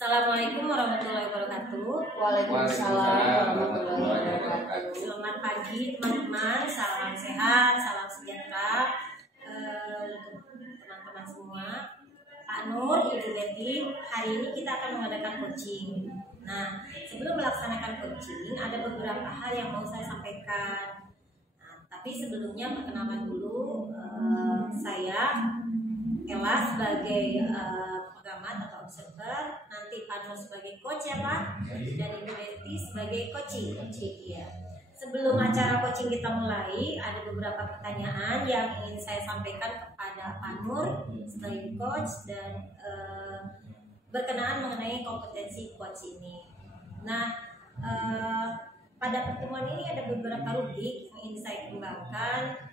Assalamualaikum warahmatullahi wabarakatuh. Waalaikumsalam warahmatullahi wabarakatuh. Selamat pagi teman-teman, salam sehat, salam sejahtera untuk teman-teman semua. Pak Nur, Ibu Betty, hari ini kita akan mengadakan coaching. Nah, sebelum melaksanakan coaching, ada beberapa hal yang mau saya sampaikan. Nah, tapi sebelumnya perkenalkan dulu, saya Ella sebagai pengamat atau observer, nanti Pak Nur sebagai coach ya Pak, dan Ibu Betty sebagai coaching. Ya. Sebelum acara coaching kita mulai, ada beberapa pertanyaan yang ingin saya sampaikan kepada Pak Nur sebagai coach dan berkenaan mengenai kompetensi coach ini. Nah, pada pertemuan ini ada beberapa rubrik yang ingin saya kembangkan.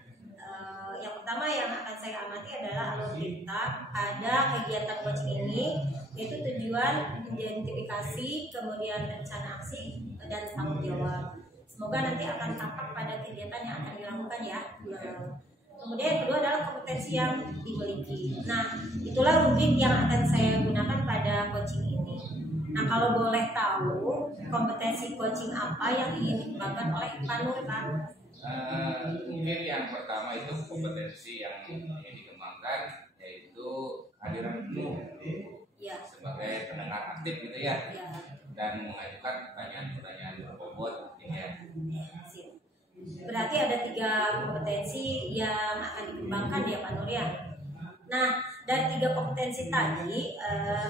Yang pertama yang akan saya amati adalah alur cerita pada kegiatan coaching ini, yaitu tujuan, identifikasi, kemudian rencana aksi, dan tanggung jawab. Semoga nanti akan tampak pada kegiatan yang akan dilakukan ya. Kemudian yang kedua adalah kompetensi yang dimiliki. Nah, itulah rubrik yang akan saya gunakan pada coaching ini. Nah, kalau boleh tahu kompetensi coaching apa yang ingin dikembangkan oleh Pak Nur, Pak? Mungkin yang pertama itu kompetensi yang dikembangkan, yaitu kehadiran penuh Ya. sebagai pendengar aktif gitu ya, Ya. dan mengajukan pertanyaan-pertanyaan berbobot ya. Sip. Berarti ada 3 kompetensi yang akan dikembangkan ya Pak Nur ya. Nah, dari 3 kompetensi tadi,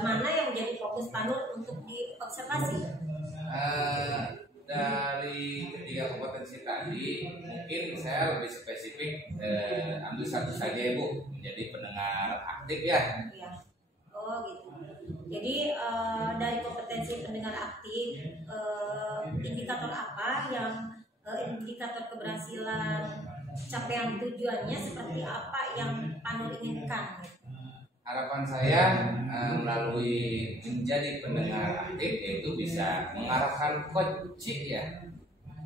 mana yang menjadi fokus Pak Nur untuk diobservasi? Dari ketiga kompetensi tadi, mungkin saya lebih spesifik ambil satu saja ya Bu, menjadi pendengar aktif ya. Ya. Oh gitu. Jadi dari kompetensi pendengar aktif, indikator apa yang indikator keberhasilan capaian tujuannya seperti apa yang Pak Nur inginkan? Harapan saya melalui menjadi pendengar aktif yaitu bisa mengarahkan coach ya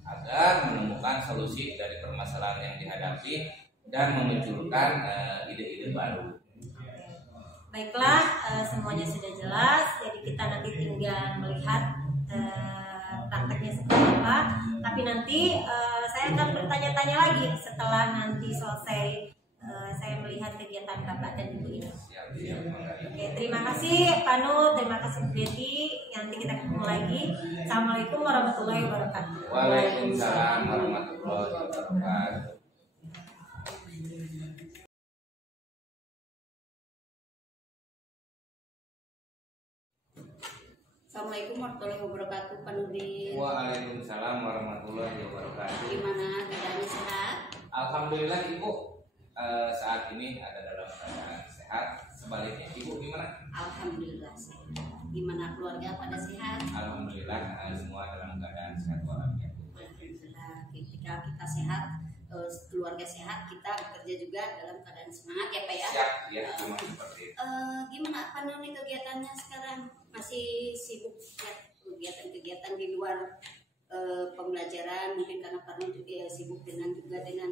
agar menemukan solusi dari permasalahan yang dihadapi dan memunculkan ide-ide baru. Baiklah, semuanya sudah jelas. Jadi kita nanti tinggal melihat prakteknya seperti apa. Tapi nanti saya akan bertanya-tanya lagi setelah nanti selesai saya melihat kegiatan Bapak dan Ibu ini. Oke, terima kasih Pak Nur, terima kasih Bu Betty. Nanti kita ketemu lagi. Assalamualaikum warahmatullahi wabarakatuh. Waalaikumsalam warahmatullahi wabarakatuh. Assalamualaikum warahmatullahi wabarakatuh, Pak Nurdin. Waalaikumsalam warahmatullahi wabarakatuh. Gimana keadaannya, sehat? Alhamdulillah Ibu saat ini ada dalam keadaan sehat. Sebaliknya Ibu gimana? Alhamdulillah sehat. Gimana keluarga pada sehat? Alhamdulillah semua dalam keadaan sehat walafiat. Alhamdulillah, ketika kita sehat, keluarga sehat, kita bekerja juga dalam keadaan semangat ya Pak ya. Siap ya, cuma seperti itu. Gimana Pak Nur nih kegiatannya sekarang? Masih sibuk ya kegiatan-kegiatan di luar pembelajaran, mungkin karena Pak Nur juga sibuk dengan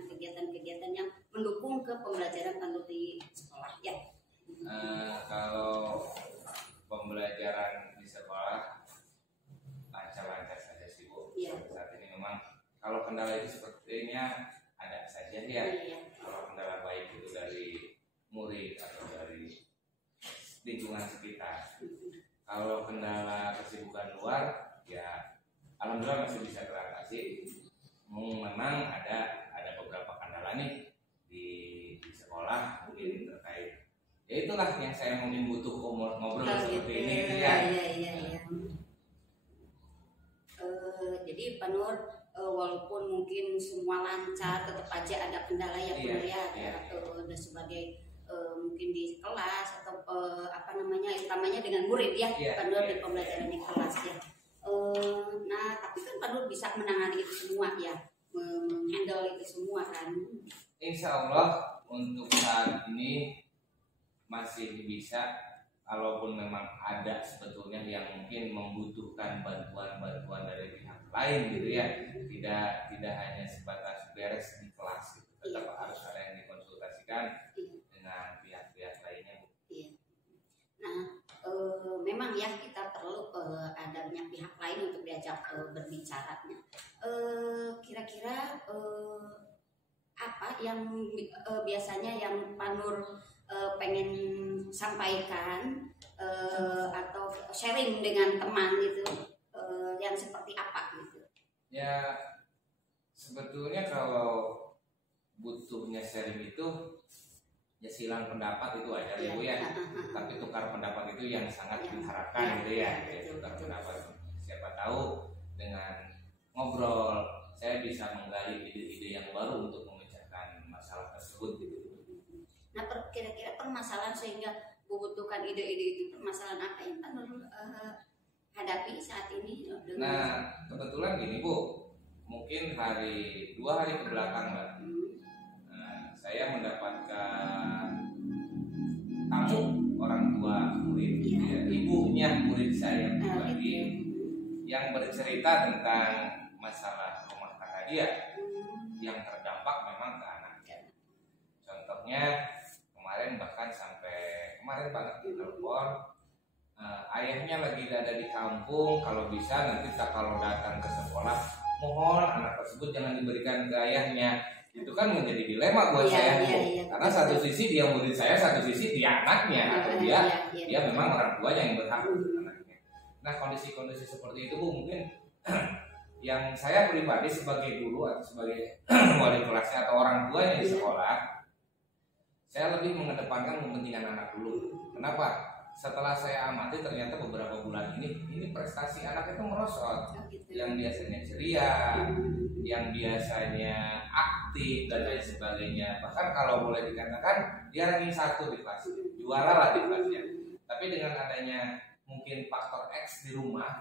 kegiatan-kegiatan yang mendukung ke pembelajaran Pak Nur di sekolah ya. Kalau pembelajaran di sekolah lancar-lancar saja sih Bu. Ya. Saat ini memang kalau kendala itu sepertinya ada saja ya. Ya. Kalau kendala baik itu dari murid atau dari lingkungan sekitar. Kalau kendala kesibukan luar, ya alhamdulillah masih bisa teratasi. Memang ada beberapa kendala nih di sekolah mungkin terkait. Ya itulah yang saya mungkin butuh ngobrol seperti ini gitu ya. Iya. Jadi Pak Nur, walaupun mungkin semua lancar, tetap aja ada kendala ya Pak Nur ya. Ada sebagai mungkin di kelas atau utamanya dengan murid ya, Pak Nur di pembelajaran di kelas ya. Nah, tapi kan Pak Nur bisa menangani itu semua ya, menghandle itu semua kan. Insya Allah untuk saat ini masih bisa, kalaupun memang ada sebetulnya yang mungkin membutuhkan bantuan dari pihak lain gitu ya, tidak hanya sebatas beres di kelas gitu, tetap harus ada yang dikonsultasikan dengan pihak-pihak lainnya. Nah, memang ya kita perlu diajak berbicaranya. Kira-kira apa yang biasanya yang Pak Nur pengen sampaikan atau sharing dengan teman gitu, yang seperti apa gitu? Ya sebetulnya kalau butuhnya sharing itu ya silang pendapat itu aja ya Bu ya. Tapi tukar pendapat itu yang sangat diharapkan gitu ya. Tukar pendapat, siapa tahu dengan ngobrol saya bisa menggali ide-ide yang baru untuk memecahkan masalah tersebut gitu. Nah, kira-kira permasalahan sehingga membutuhkan ide-ide itu, permasalahan apa yang Pak Nur hadapi saat ini? Nah, kebetulan gini Bu, mungkin 2 hari ke belakang Mbak, saya mendapatkan tamu orang tua murid, ya, ibunya murid saya pribadi, yang bercerita tentang masalah rumah tangga dia yang terdampak memang ke anaknya. Contohnya kemarin bahkan sampai kemarin banget di telepon, ayahnya lagi ada di kampung, kalau bisa nanti kalau datang ke sekolah mohon anak tersebut jangan diberikan ke ayahnya. Itu kan menjadi dilema buat saya, karena satu sisi dia murid saya, satu sisi dia anaknya, atau dia memang orang tuanya yang berhak untuk anaknya. Nah kondisi-kondisi seperti itu Bu, mungkin yang saya pribadi sebagai guru atau sebagai wali kelasnya atau orang tuanya di sekolah, saya lebih mengedepankan kepentingan anak dulu. Kenapa? Setelah saya amati ternyata beberapa bulan ini prestasi anak itu merosot. Yang biasanya ceria, yang biasanya aktif dan lain sebagainya. Bahkan kalau boleh dikatakan dia ranking 1 di kelas, juara lah di kelasnya. Tapi dengan adanya mungkin faktor X di rumah,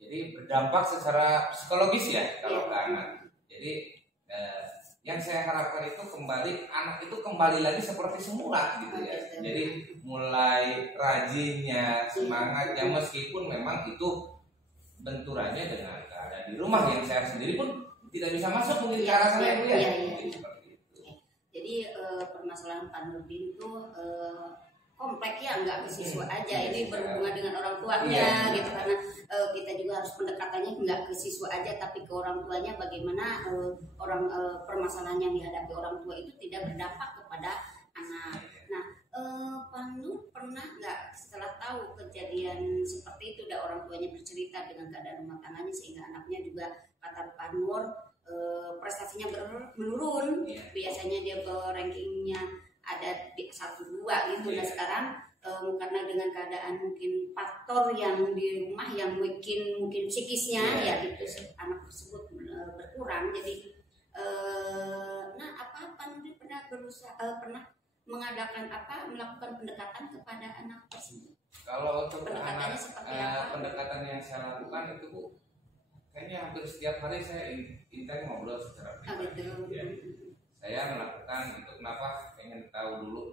jadi berdampak secara psikologis ya kalau ke anak. Jadi yang saya harapkan itu anak itu kembali lagi seperti semula gitu ya. Jadi mulai rajinnya, semangatnya, meskipun memang itu benturannya dengan keadaan di rumah yang saya sendiri pun tidak bisa masuk mungkin ke arah sana Bu ya. Jadi permasalahan Pak Nurdin itu kompleks ya, nggak ke siswa aja, ini berhubungan dengan orang tuanya gitu, karena kita juga harus pendekatannya nggak ke siswa aja tapi ke orang tuanya, bagaimana permasalahan yang dihadapi orang tua itu tidak berdampak kepada anak. Nah, Pak Nur pernah nggak setelah tahu kejadian seperti itu, dan orang tuanya bercerita dengan keadaan rumah tangganya sehingga anaknya juga, kata Pak Nur, prestasinya menurun, biasanya dia rankingnya ada di 1-2 gitu, dan sekarang karena dengan keadaan mungkin faktor yang di rumah yang mungkin psikisnya ya gitu, anak tersebut berkurang. Jadi nah apa Nurdin pernah pernah melakukan pendekatan kepada anak tersebut? Kalau untuk pendekatannya anak, seperti apa? pendekatan yang saya lakukan itu Bu, kayaknya hampir setiap hari saya intens ngobrol secara pribadi. Ya. Saya melakukan itu kenapa?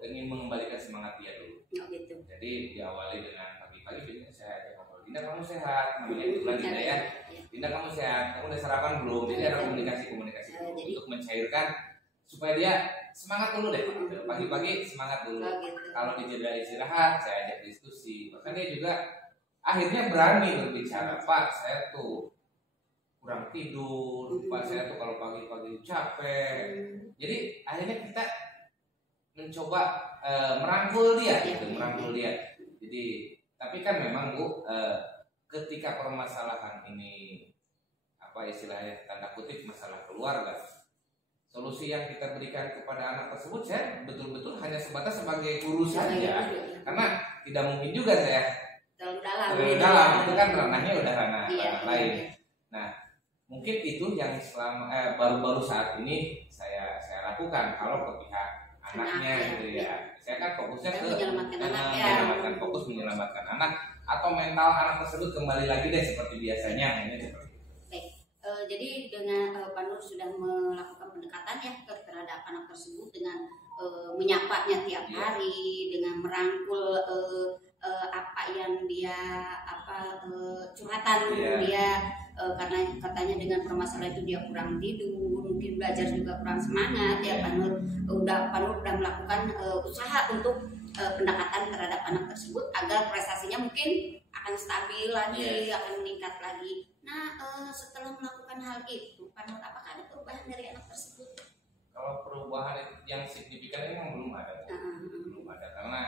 Ingin mengembalikan semangat dia dulu. Gitu. Jadi diawali dengan pagi-pagi biasanya saya ajak ngobrol. Dinda kamu sehat, namanya itu bulan Dinda ya. Dinda kamu sehat, kamu udah sarapan belum? Jadi ada komunikasi untuk mencairkan supaya dia semangat dulu deh. Pagi-pagi semangat dulu. Kalau di jeda istirahat saya ajak diskusi. Bahkan dia juga akhirnya berani berbicara. Pak, saya tuh kurang tidur, Pak saya tuh kalau pagi-pagi capek. Jadi akhirnya kita mencoba merangkul dia gitu, merangkul dia. Jadi tapi kan memang Bu, ketika permasalahan ini apa istilahnya tanda kutip masalah keluarga, solusi yang kita berikan kepada anak tersebut saya betul-betul hanya sebatas sebagai guru saja, karena tidak mungkin juga saya terlalu dalam, itu kan ranahnya udah ranah lain. Nah mungkin itu yang selama baru-baru saat ini saya lakukan kalau ke pihak anaknya gitu ya. Saya kan fokusnya ke menyelamatkan menyelamatkan anak atau mental anak tersebut kembali lagi deh seperti biasanya. Jadi dengan Pak Nur sudah melakukan pendekatan ya terhadap anak tersebut dengan menyapanya tiap hari, dengan merangkul apa yang dia curhatan dia, karena katanya dengan permasalahan itu dia kurang tidur, mungkin belajar juga kurang semangat ya. Pak Nur udah melakukan usaha untuk pendekatan terhadap anak tersebut agar prestasinya mungkin akan akan stabil lagi, Yes. akan meningkat lagi. Nah, setelah melakukan hal itu, Pak Nur, apakah ada perubahan dari anak tersebut? Kalau perubahan yang signifikan ini memang belum ada, belum ada karena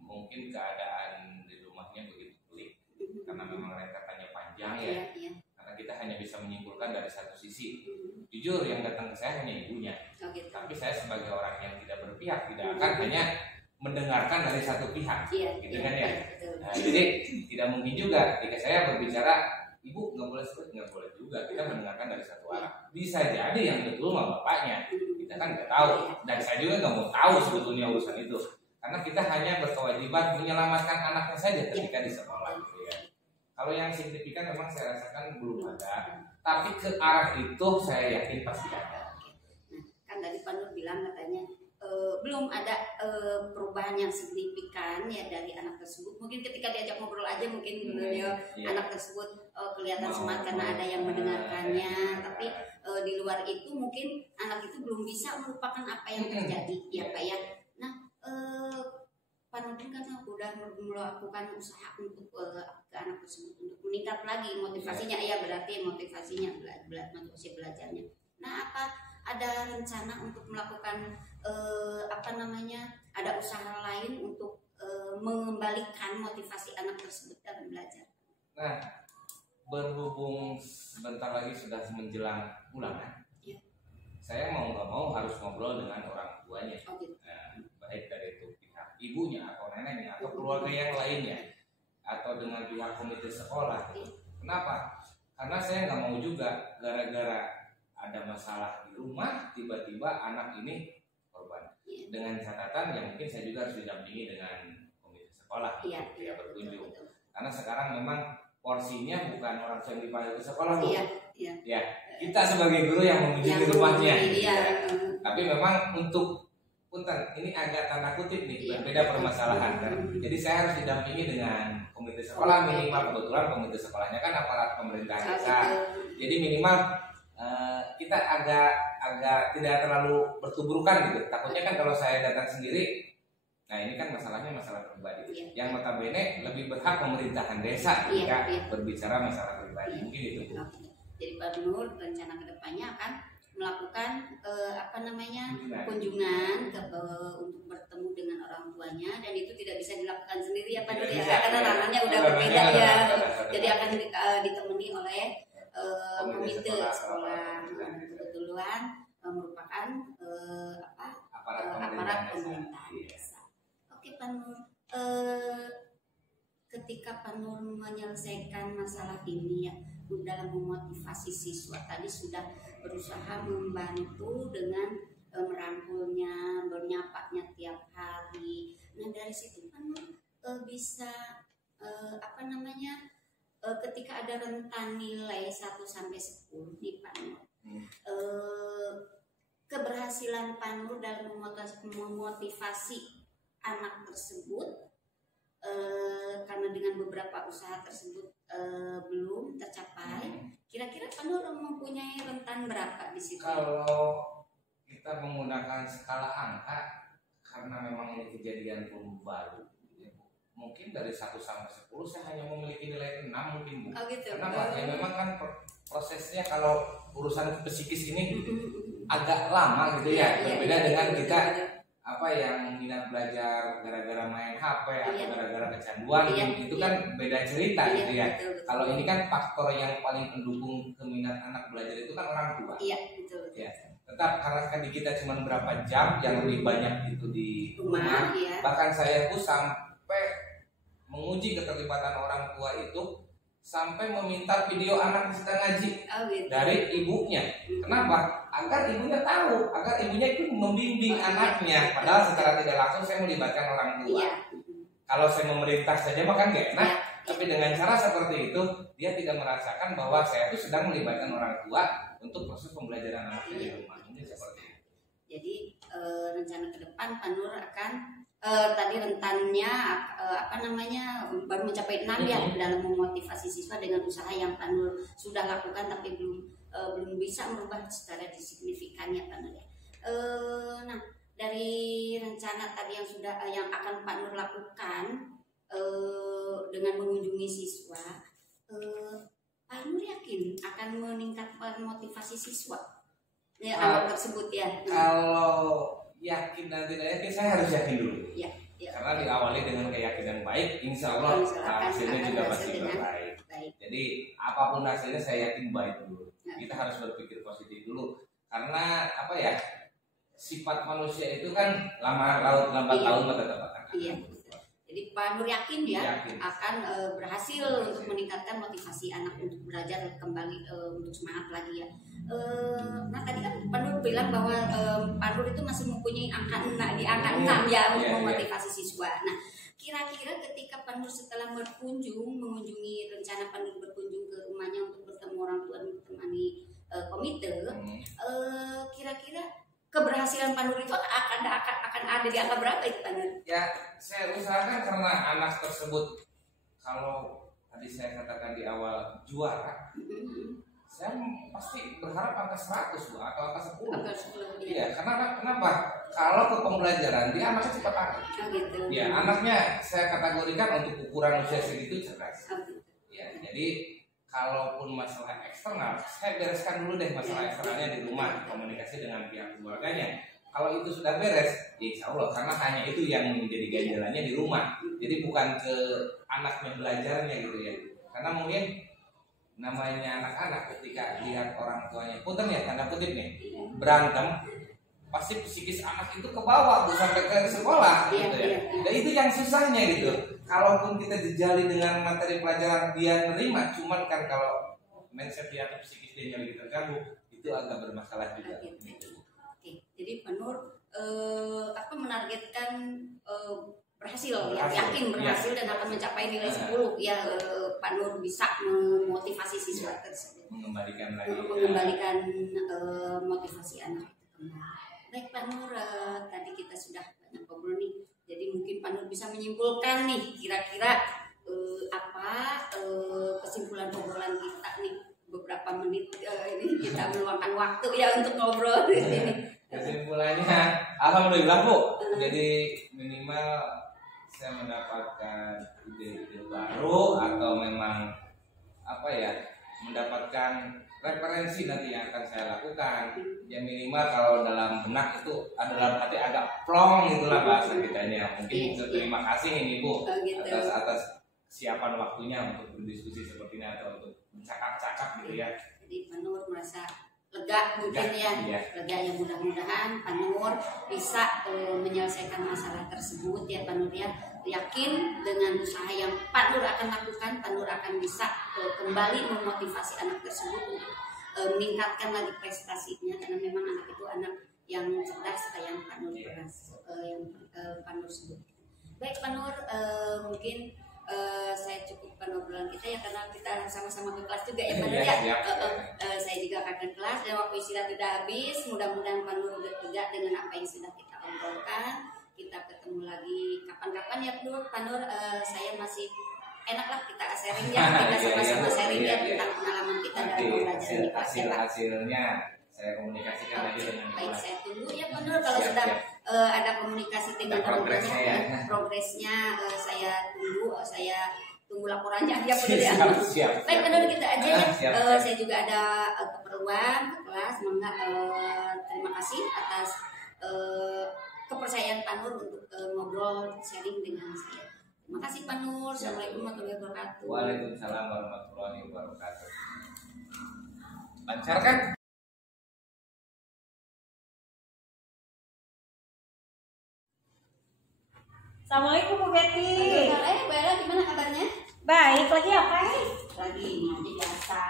mungkin keadaan di rumahnya begitu pelik, karena memang rentetannya panjang ya. Iya, iya. Karena kita hanya bisa menyimpulkan dari satu sisi. Jujur yang datang ke saya hanya ibunya, Oh, gitu. tapi saya sebagai orang yang tidak berpihak tidak akan hanya mendengarkan dari satu pihak, Iya, gitu iya, kan ya. iya, betul. Nah, jadi tidak mungkin juga ketika saya berbicara, ibu nggak boleh sebut, nggak boleh juga kita mendengarkan dari satu arah. Bisa jadi yang betul sama bapaknya, kita kan nggak tahu, dan saya juga nggak mau tahu sebetulnya urusan itu, karena kita hanya berkewajiban menyelamatkan anaknya saja ketika di sekolah, gitu ya. Kalau yang signifikan memang saya rasakan belum ada, tapi ke arah itu saya yakin pasti ada. Nah, kan tadi Pak Nur bilang katanya belum ada perubahan yang signifikan ya dari anak tersebut. Mungkin ketika diajak ngobrol aja mungkin Iya. anak tersebut kelihatan Mau, semangat karena ada yang mendengarkannya. Tapi di luar itu mungkin anak itu belum bisa melupakan apa yang terjadi, ya Pak ya. Nah, Pak Nurdin kan sudah melakukan usaha untuk ke anak tersebut untuk meningkat lagi motivasinya, ya berarti motivasinya motivasi belajarnya. Nah, apa ada rencana untuk melakukan ada usaha lain untuk mengembalikan motivasi anak tersebut dalam belajar? Nah, berhubung sebentar lagi sudah menjelang ulangan, Ya. saya mau nggak mau harus ngobrol dengan orang tuanya, Oh, gitu. nah, baik dari itu pihak ibunya atau neneknya atau keluarga yang lainnya atau dengan pihak komite sekolah. Kenapa? Karena saya nggak mau juga gara-gara ada masalah di rumah tiba-tiba anak ini korban. Dengan catatan yang mungkin saya juga harus didampingi dengan komite sekolah, Iya, berkunjung. betul. Karena sekarang memang porsinya bukan orang tua yang dipanggil ke sekolah, Bu. Iya. Ya, kita sebagai guru yang mengunjungi rumahnya. Iya. Tapi memang untuk punten ini agak tanda kutip nih, berbeda permasalahan kan. Jadi saya harus didampingi dengan komite sekolah minimal, kebetulan komite sekolahnya kan aparat pemerintahan desa. Jadi minimal kita agak tidak terlalu bertuburkan gitu. Takutnya kan kalau saya datang sendiri, nah ini kan masalahnya masalah pribadi. Yang notabene lebih berhak pemerintahan desa ketika berbicara masalah pribadi. Mungkin itu. Jadi Pak Nur rencana kedepannya akan melakukan kunjungan untuk bertemu dengan orang tuanya, dan itu tidak bisa dilakukan sendiri ya Pak Nur ya, karena ranahnya udah berbeda ya. Jadi akan ditemani oleh komite sekolah. Kebetulan merupakan aparat pemerintahan desa. Oke Pak Nur, ketika Pak Nur menyelesaikan masalah ini ya dalam memotivasi siswa, tadi sudah berusaha membantu dengan merangkulnya, menyapanya tiap hari. Nah dari situ Pak Nur bisa ketika ada rentan nilai 1 sampai 10 nih Pak Nur, keberhasilan Pak Nur dalam memotivasi anak tersebut, karena dengan beberapa usaha tersebut belum tercapai, kira-kira Pak Nur mempunyai rentan berapa di situ? Kalau kita menggunakan skala angka, karena memang ini kejadian belum baru, mungkin dari 1 sampai 10 saya hanya memiliki nilai 6 mungkin, Bu. Oh, gitu. Kenapa? Ya memang kan prosesnya kalau urusan psikis ini agak lama gitu ya. Berbeda dengan kita yang minat belajar gara-gara main HP atau gara-gara kecanduan itu kan beda cerita gitu ya. Betul. Kalau ini kan faktor yang paling mendukung keminat anak belajar itu kan orang tua. Iya, betul. Ya. Tetap karena kan di kita cuma berapa jam, yang lebih banyak itu di rumah. Ya. Bahkan saya pun sampai menguji keterlibatan orang tua itu sampai meminta video anak sedang ngaji dari ibunya. Kenapa? Agar ibunya tahu, agar ibunya itu membimbing anaknya. Padahal secara tidak langsung saya melibatkan orang tua. Kalau saya memerintah saja makan gak enak. Tapi dengan cara seperti itu, dia tidak merasakan bahwa saya itu sedang melibatkan orang tua untuk proses pembelajaran anaknya di rumah. Mungkin seperti itu. Jadi rencana ke depan Pak Nur akan tadi rentannya baru mencapai 6 ya dalam memotivasi siswa dengan usaha yang Pak Nur sudah lakukan, tapi belum bisa merubah secara signifikan ya Pak Nur ya. Nah dari rencana tadi yang akan Pak Nur lakukan dengan mengunjungi mengunjungi siswa, Pak Nur yakin akan meningkatkan motivasi siswa ya anak tersebut ya? Kalau yakin dan tidak yakin, saya harus yakin dulu. Ya. Karena diawali dengan keyakinan baik, insya Allah hasilnya juga pasti baik. Jadi apapun hasilnya saya yakin baik dulu. Kita harus berpikir positif dulu. Karena apa ya? Sifat manusia itu kan lambat laun tetap akan. Iya. Jadi Pak Nur yakin ya akan berhasil untuk meningkatkan motivasi anak untuk belajar kembali untuk semangat lagi ya. Nah tadi kan Pak Nur bilang bahwa Pak Nur itu masih mempunyai di angka 6 ya untuk memotivasi siswa. Nah kira-kira ketika Pak Nur setelah mengunjungi rencana Pak Nur berkunjung ke rumahnya untuk bertemu orang tua dan menemani komite, kira-kira keberhasilan Pak Nur itu akan ada di angka berapa itu Pak Nur? Ya, saya usahakan karena anak tersebut, kalau tadi saya katakan di awal juara, saya pasti berharap angka 100 Bu, atau angka 10. Iya, karena kenapa? Kalau ke pembelajaran dia anaknya cepat aktif. Gitu. Ya, anaknya saya kategorikan untuk ukuran usia segitu cerdas. Ya, jadi kalaupun masalah eksternal, saya bereskan dulu deh masalah eksternalnya di rumah, komunikasi dengan pihak keluarganya. Kalau itu sudah beres, ya insya Allah, karena hanya itu yang menjadi ganjalannya di rumah. Jadi bukan ke anaknya belajarnya gitu ya. Karena mungkin namanya anak-anak ketika lihat orang tuanya, punten ya tanda kutip nih, berantem, pasti psikis anak itu ke bawah Bu sampai ke sekolah gitu ya. Dan itu yang susahnya gitu. Kalaupun kita jejali dengan materi pelajaran dia nerima, cuman kan kalau mindset dia atau psikis dia yang lagi terganggu, itu agak bermasalah juga. Oke, jadi Pak Nur menargetkan berhasil, ya, yakin berhasil dan akan mencapai nilai 10 ya. Pak Nur bisa memotivasi siswa tersebut, mengembalikan motivasi anak itu kembali. Baik Pak Nur, tadi kita sudah banyak ngobrol nih. Jadi mungkin Pak Nur bisa menyimpulkan nih kira-kira apa kesimpulan obrolan kita nih, beberapa menit ini kita meluangkan waktu ya untuk ngobrol di sini. Kesimpulannya, alhamdulillah Bu. Jadi minimal saya mendapatkan ide-ide baru atau memang apa ya, mendapatkan referensi nanti yang akan saya lakukan. Ya minimal kalau dalam benak itu dalam hati agak plong itulah bahasa kitanya. Mungkin terima kasih ini Bu atas kesiapan waktunya untuk berdiskusi seperti ini atau untuk bercakap-cakap gitu ya. Jadi Pak Nur merasa lega mungkin lega ya, mudah-mudahan Pak Nur bisa menyelesaikan masalah tersebut ya Pak Nur ya. Yakin dengan usaha yang Pak Nur akan lakukan, Pak Nur akan bisa kembali memotivasi anak tersebut untuk meningkatkan lagi prestasinya, karena memang anak itu anak yang cerdas kayak yang Pak Nur Pak Nur sebutkan. Baik Pak Nur, mungkin saya cukupkan obrolan kita ya, karena kita sama-sama ke kelas juga ya Pak Nur ya. Saya juga akan ke kelas dan waktu istirahat sudah habis. Mudah-mudahan Pak Nur bertegak dengan apa yang sudah kita obrolkan. Kita ketemu lagi kapan-kapan ya Pak Nur. Saya masih enaklah kita sharing ya, kita sama-sama sharing ya tentang pengalaman kita dalam belajar di kelas ya Pak. Hasilnya saya komunikasikan lagi dengan baik, saya tunggu ya Pak Nur kalau sudah ada komunikasi dengan progresnya, saya tunggu laporannya ya Pak Nur ya. Baik Pak Nur, kita aja ya. Saya juga ada keperluan ke kelas. Terima kasih atas kepercayaan Pak Nur untuk ngobrol sharing dengan saya. Terima kasih Pak Nur. Assalamualaikum warahmatullahi wabarakatuh. Waalaikumsalam warahmatullahi wabarakatuh. Lancar kan? Assalamualaikum Bu Betty. Bu Ella, gimana kabarnya? Baik, lagi apa nih? Lagi ini aja biasa.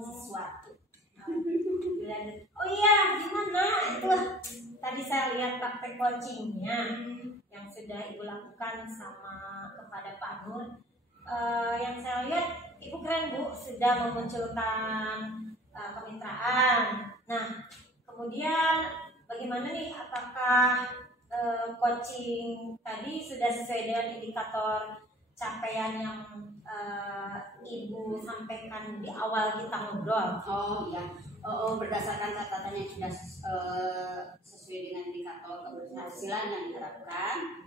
Sesuatu. Oh iya, gimana? Itu tadi saya lihat praktek coachingnya yang sudah Ibu lakukan kepada Pak Nur. Yang saya lihat Ibu keren Bu, sudah memunculkan kemitraan. Nah, kemudian bagaimana nih? Apakah coaching tadi sudah sesuai dengan indikator capaian yang Ibu sampaikan di awal kita ngobrol? Oh iya. Berdasarkan catatan yang sudah sesuai dengan indikator keberhasilan yang diharapkan,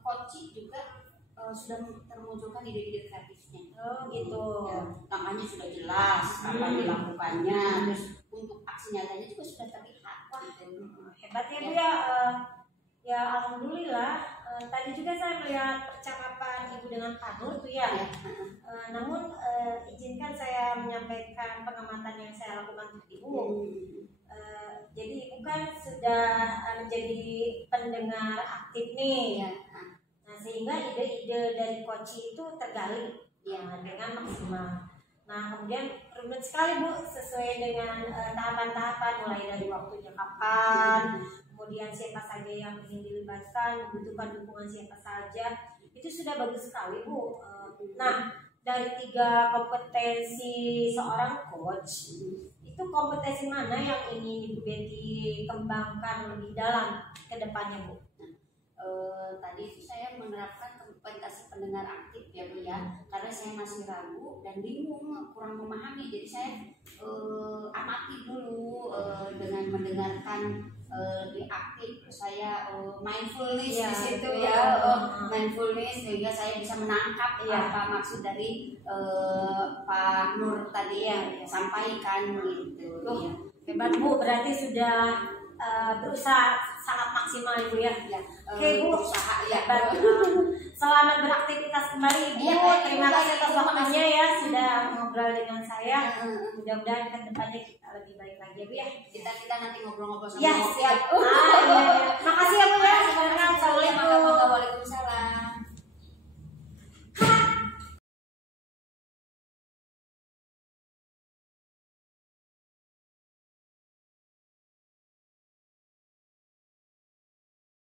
coaching juga sudah termunculkan ide-ide kreatifnya. Oh gitu. Ya, langkahnya sudah jelas, apa dilakukannya, terus untuk aksi nyatanya juga sudah terlihat. Wah, hebat ya Bu ya. Ya alhamdulillah. Tadi juga saya melihat percakapan Ibu dengan Pak Nur tuh ya. Namun izinkan saya menyampaikan pengamatan yang saya lakukan untuk Ibu. Jadi Ibu kan sudah menjadi pendengar aktif nih. Ya. Nah sehingga ide-ide dari Koci itu tergali dengan maksimal. Nah kemudian rumit sekali Bu sesuai dengan tahapan-tahapan mulai dari waktunya kapan, kemudian siapa saja yang ingin dilibatkan, membutuhkan dukungan siapa saja, itu sudah bagus sekali Bu. Nah dari 3 kompetensi seorang coach, itu kompetensi mana yang ingin Ibu Betty kembangkan lebih dalam ke depannya Bu? Tadi itu saya menerapkan kompetensi pendengar aktif ya Bu ya, karena saya masih ragu dan bingung, kurang memahami, jadi saya amati dulu dengan mendengarkan lebih aktif, saya mindfulness di situ ya, mindfulness sehingga saya bisa menangkap apa maksud dari Pak Nur tadi yang sampaikan gitu. Hebat Bu, berarti sudah berusaha sangat maksimal Ibu ya. Oke Bu, usaha ya. Selamat beraktivitas kembali Ibu. Terima kasih atas waktunya ya sudah ngobrol dengan saya. Mudah-mudahan ke depannya kita lebih baik lagi Bu ya. Kita nanti ngobrol-ngobrol sama ya, siap. Makasih ya Bu ya.